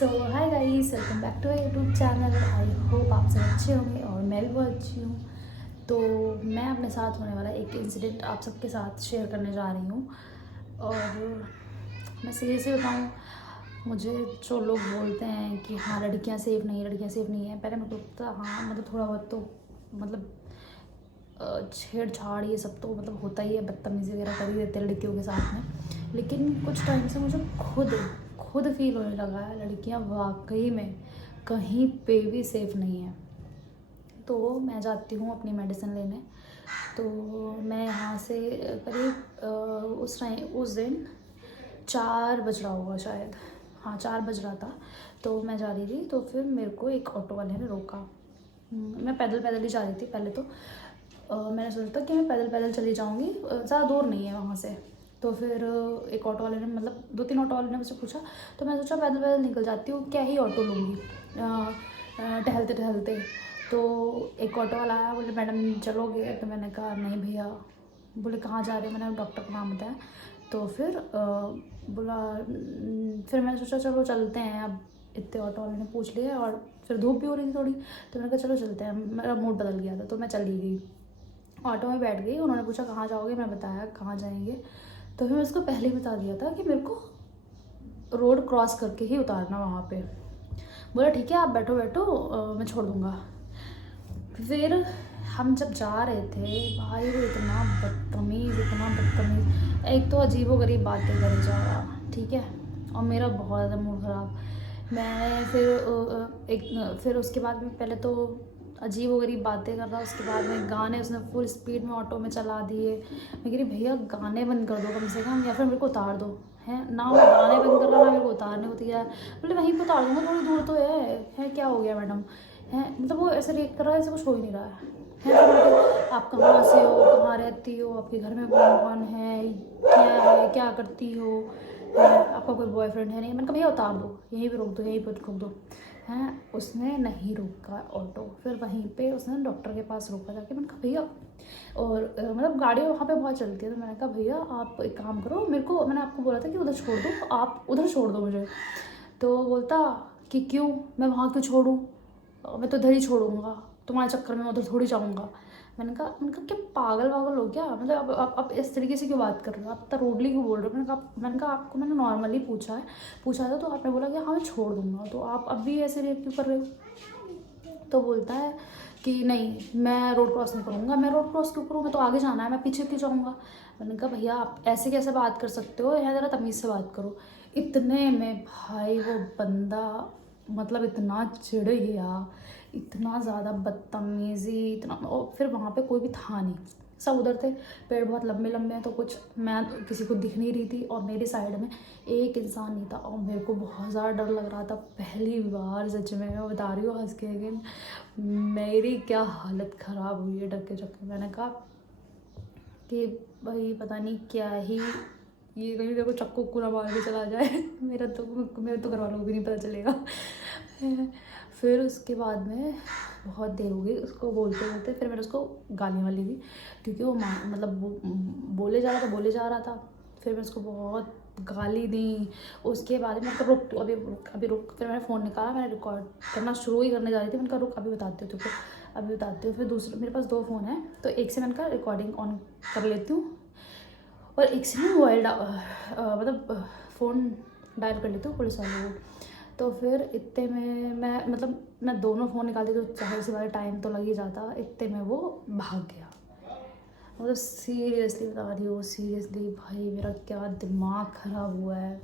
So hi guys, welcome back to my YouTube channel. I hope आप सब अच्छे होंगे और मैं भी बहुत अच्छी हूँ। तो मैं अपने साथ होने वाला एक इंसिडेंट आप सबके साथ शेयर करने जा रही हूँ। और मैं सीरियसली बताऊँ, मुझे जो लोग बोलते हैं कि हाँ लड़कियाँ सेफ़ नहीं है, लड़कियाँ सेफ़ नहीं है, पहले मेरे को लगता हाँ मतलब थोड़ा बहुत तो मतलब छेड़छाड़ ये सब तो मतलब होता ही है, बदतमीज़ी वगैरह कर ही देते हैं लड़कियों के साथ में। लेकिन कुछ टाइम से मुझे खुद फील होने लगा है लड़कियां वाकई में कहीं पे भी सेफ़ नहीं है। तो मैं जाती हूँ अपनी मेडिसिन लेने। तो मैं यहाँ से करीब उस दिन 4 बज रहा होगा शायद, हाँ 4 बज रहा था। तो मैं जा रही थी, तो फिर मेरे को एक ऑटो वाले ने रोका। मैं पैदल ही जा रही थी पहले तो। मैंने सोचा था कि मैं पैदल चली जाऊँगी, ज़्यादा दूर नहीं है वहाँ से। तो फिर एक ऑटो वाले ने मतलब 2-3 ऑटो वाले ने मुझसे पूछा, तो मैं सोचा पैदल निकल जाती हूँ, क्या ही ऑटो लूँगी टहलते टहलते। तो एक ऑटो वाला आया, बोले मैडम चलोगे? तो मैंने कहा नहीं भैया। बोले कहाँ जा रहे हैं? मैंने डॉक्टर का नाम बताया। तो फिर बोला फिर मैंने सोचा चलो चलते हैं। अब इतने ऑटो वाले ने पूछ लिया और फिर धूप भी हो रही थी थोड़ी, तो मैंने कहा चलो चलते हैं। मेरा मूड बदल गया था तो मैं चली गई, ऑटो में बैठ गई। उन्होंने पूछा कहाँ जाओगे, मैं बताया कहाँ जाएंगे। तो फिर मैं उसको पहले ही बता दिया था कि मेरे को रोड क्रॉस करके ही उतारना वहाँ पे। बोला ठीक है आप बैठो बैठो, मैं छोड़ दूँगा। फिर हम जब जा रहे थे भाई, वो इतना बदतमीज़। एक तो अजीबोगरीब बातें करे जा रहा, ठीक है, और मेरा बहुत ज़्यादा मूड ख़राब। मैं फिर उसके बाद में पहले तो अजीबोगरीब बातें कर रहा, उसके बाद में गाने उसने फुल स्पीड में ऑटो में चला दिए। मैं कह रही भैया गाने बंद कर दो कम से कम, या फिर मेरे को उतार दो। है ना, वो गाने बंद कर रहा ना मेरे को उतारने को तैयार। बोले वहीं पे उतार दूँगा, थोड़ी दूर तो है क्या हो गया मैडम? है मतलब वो ऐसे रिएक्ट कर रहा है, ऐसे कुछ हो ही नहीं रहा है। आप कहाँ से हो, कहाँ रहती हो, आपके घर में कौन कौन है, क्या करती हो, आपका कोई बॉयफ्रेंड है नहीं? मैंने कहा भैया उतार दो, यहीं पे रोक दो, यहीं पे रोक दो। हैं, उसने नहीं रोका ऑटो। फिर वहीं पे उसने डॉक्टर के पास रोका जाके। मैंने कहा भैया, और मतलब गाड़ी वहाँ पे बहुत चलती है, तो मैंने कहा भैया आप एक काम करो, मेरे को मैंने आपको बोला था कि उधर छोड़ दो, आप उधर छोड़ दो मुझे। तो बोलता कि क्यों, मैं वहाँ क्यों छोड़ूँ, मैं तो इधर ही छोड़ूंगा, तुम्हारे चक्कर में मैं उधर थोड़ी जाऊँगा। मैंने कहा क्या पागल वागल हो क्या? मतलब आप इस तरीके से क्यों बात कर रहे हो, आप इतना रोडली क्यों बोल रहे हो? मैंने कहा आपको मैंने नॉर्मली पूछा था, तो आपने बोला कि हाँ मैं छोड़ दूँगा, तो आप अब भी ऐसे रिएक्ट क्यों कर रहे हो? तो बोलता है कि नहीं मैं रोड क्रॉस नहीं करूँगा। मैं रोड क्रॉस क्यों करूँ, मैं तो आगे जाना है, मैं पीछे क्यों जाऊँगा? मैंने कहा भैया आप ऐसे कैसे बात कर सकते हो, यहाँ ज़रा तमीज़ से बात करो। इतने में भाई वो बंदा मतलब इतना चिढ़ गया, इतना ज़्यादा बदतमीज़ी, इतना। और फिर वहाँ पे कोई भी था नहीं, सब उधर थे। पेड़ बहुत लंबे लंबे हैं, तो कुछ मैं किसी को दिख नहीं रही थी, और मेरी साइड में एक इंसान नहीं था, और मेरे को बहुत ज़्यादा डर लग रहा था। पहली बार सच में मैं बता रही हूँ हंस के, लेकिन मेरी क्या हालत ख़राब हुई है डर के चक्कर। मैंने कहा कि भाई पता नहीं क्या ही, ये कहीं मेरे को चक्कू उक्कू ना मार के चला जाए। मेरे तो घर वालों को भी नहीं पता चलेगा। फिर उसके बाद में बहुत देर हो गई उसको बोलते बोलते, फिर मैंने उसको गाली वाली दी, क्योंकि वो मतलब वो बोले जा रहा था। फिर मैं उसको बहुत गाली दी। उसके बाद में मैंने कहा रुक, अभी रुक। फिर मैंने फ़ोन निकाला, मैंने रिकॉर्ड करना शुरू ही करने जा रही थी। मैंने कहा रुक अभी बताती हूँ तुझको, अभी बताती हूँ। फिर दूसरे मेरे पास 2 फ़ोन हैं, तो एक से मैंने कहा रिकॉर्डिंग ऑन कर लेती हूँ, और एक से ना मोबाइल मतलब फ़ोन डायल कर लेती हूँ पुलिस वाले को। तो फिर इतने में मैं दोनों फ़ोन निकालती तो जाहिर सी बात है टाइम तो लग ही जाता। इतने में वो भाग गया। मतलब सीरियसली बता रही हूँ, सीरियसली भाई मेरा क्या दिमाग ख़राब हुआ है।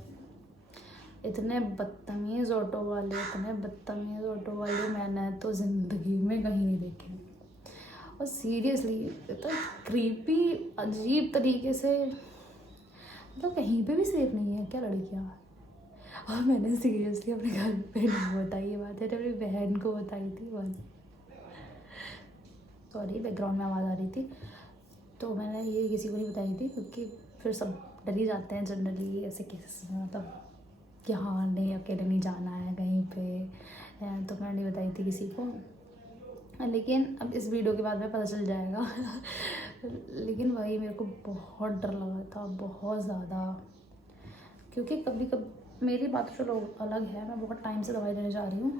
इतने बदतमीज़ ऑटो वाले मैंने तो ज़िंदगी में कहीं नहीं देखे। और सीरियसली इतना क्रीपी अजीब तरीके से, मतलब कहीं पे भी सेफ नहीं है क्या लड़कियाँ? और मैंने सीरियसली अपने घर पे नहीं बताई ये बात, मैंने अपनी बहन को बताई थी बस। सॉरी बैकग्राउंड में आवाज़ आ रही थी। तो मैंने ये किसी को नहीं बताई थी, क्योंकि फिर सब डर ही जाते हैं जनरली ऐसे केसेस में, मतलब कि हाँ नहीं अकेले नहीं जाना है कहीं पे। तो मैंने नहीं बताई थी किसी को, लेकिन अब इस वीडियो के बाद में पता चल जाएगा। लेकिन वही मेरे को बहुत डर लगा था, बहुत ज़्यादा, क्योंकि मेरी बात चलो अलग है, मैं बहुत टाइम से दवाई लेने जा रही हूँ,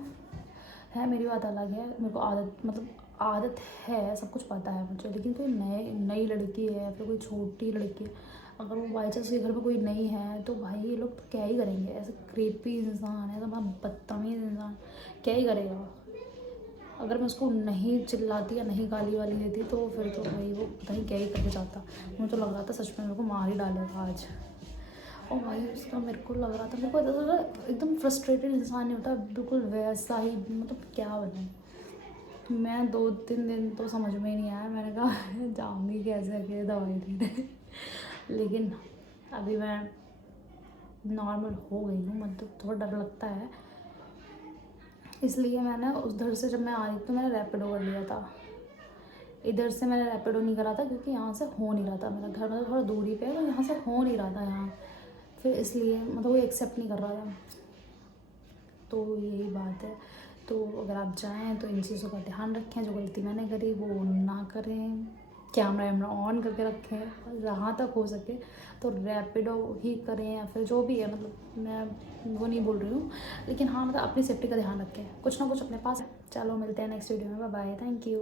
है मेरी बात अलग है। मेरे को आदत मतलब आदत है, सब कुछ पता है मुझे। लेकिन कोई नई लड़की है या फिर कोई छोटी लड़की है, अगर वो बाई चांस के घर में कोई नहीं है तो भाई ये लोग क्या ही करेंगे। ऐसे क्रेपी इंसान है, तो बदतमीज़ इंसान क्या ही करेगा। अगर मैं उसको नहीं चिल्लाती या नहीं गाली वाली देती तो फिर तो भाई वो पता नहीं क्या ही करके जाता। मुझे तो लग रहा था सच में मेरे को मार ही डालेगा आज। और भाई उसका मेरे को लग रहा था, मेरे को ऐसा लगा एकदम फ्रस्ट्रेटेड इंसान नहीं होता, बिल्कुल वैसा ही। मतलब क्या बनाऊँ मैं, 2-3 दिन तो समझ में ही नहीं आया। मैंने कहा जाऊँगी कैसे अकेले दवाई लेने। लेकिन अभी मैं नॉर्मल हो गई हूँ, मतलब थोड़ा डर लगता है, इसलिए मैंने उधर से जब मैं आ रही तो मैंने रैपिडो कर लिया था। इधर से मैंने रैपिडो नहीं करा था क्योंकि यहाँ से हो नहीं रहा था, मेरा घर मतलब थोड़ा दूरी पे है, तो यहाँ से हो नहीं रहा था यहाँ, फिर इसलिए मतलब वो एक्सेप्ट नहीं कर रहा था। तो यही बात है। तो अगर आप जाएँ तो इन चीज़ों का ध्यान रखें, जो गलती मैंने करी वो ना करें, कैमरा वैमरा ऑन करके रखें, जहाँ तक हो सके तो रैपिडो ही करें या फिर जो भी है। मतलब मैं वो नहीं बोल रही हूँ, लेकिन हाँ मतलब अपनी सेफ्टी का ध्यान रखें, कुछ ना कुछ अपने पास है। चलो मिलते हैं नेक्स्ट वीडियो में, बाय बाय, थैंक यू।